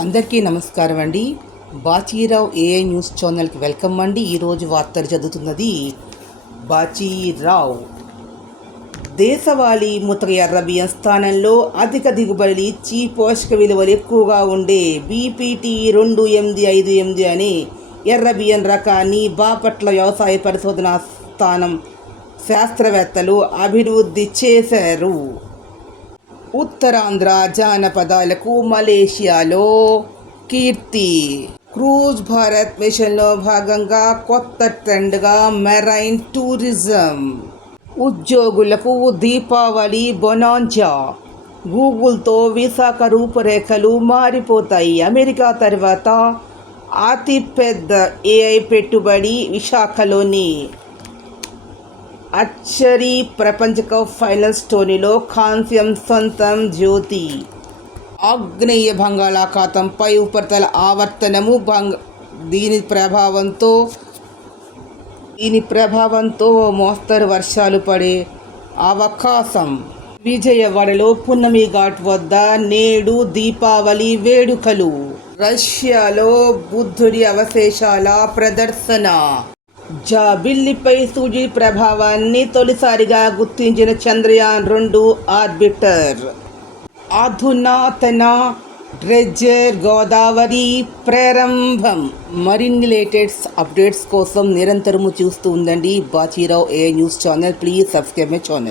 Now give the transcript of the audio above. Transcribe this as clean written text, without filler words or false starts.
అందరికీ నమస్కారం అండి. బాచీరావు ఏఐ న్యూస్ ఛానల్కి వెల్కమ్ అండి. ఈరోజు వార్తలు చదువుతున్నది బాచీరావు. దేశవాళీ ముతక ఎర్ర బియ్యం స్థానంలో అధిక దిగుబడి ఇచ్చి పోషక విలువలు ఎక్కువగా ఉండే బీపీటీ 2858 అనే ఎర్ర బియ్యం రకాన్ని బాపట్ల వ్యవసాయ పరిశోధనా స్థానం శాస్త్రవేత్తలు అభివృద్ధి చేశారు. ఉత్తరాంధ్ర జానపదాలకు మలేషియాలో కీర్తి. క్రూజ్ భారత్ మిషన్లో భాగంగా కొత్త ట్రెండ్గా మెరైన్ టూరిజం. ఉద్యోగులకు దీపావళి బొనాంజా. గూగుల్తో విశాఖ రూపురేఖలు మారిపోతాయి. అమెరికా తర్వాత అతిపెద్ద ఏఐ పెట్టుబడి విశాఖలోని. ఆర్చరీ ప్రపంచ కప్ ఫైనల్స్ టోర్నీలో కాంస్యం సొంతం జ్యోతి. ఆగ్నేయ బంగాళాఖాతంపై ఉపరితల ఆవర్తనము దీని ప్రభావంతో మోస్తరు వర్షాలు పడే అవకాశం. విజయవాడలో పున్నమి ఘాట్ వద్ద నేడు దీపావళి వేడుకలు. రష్యాలో బుద్ధుడి అవశేషాల ప్రదర్శన. జాబిల్లిపై సూర్యుడి ప్రభావాన్ని తొలిసారిగా గుర్తించిన చంద్రయాన్-2 ఆర్బిటర్. అధునాతన డ్రెడ్జర్ గోదావరి ప్రారంభం. మరిన్ని లేటెస్ట్ అప్డేట్స్ కోసం నిరంతరము చూస్తూ ఉండండి Bachirao AI news channel. Please subscribe my channel.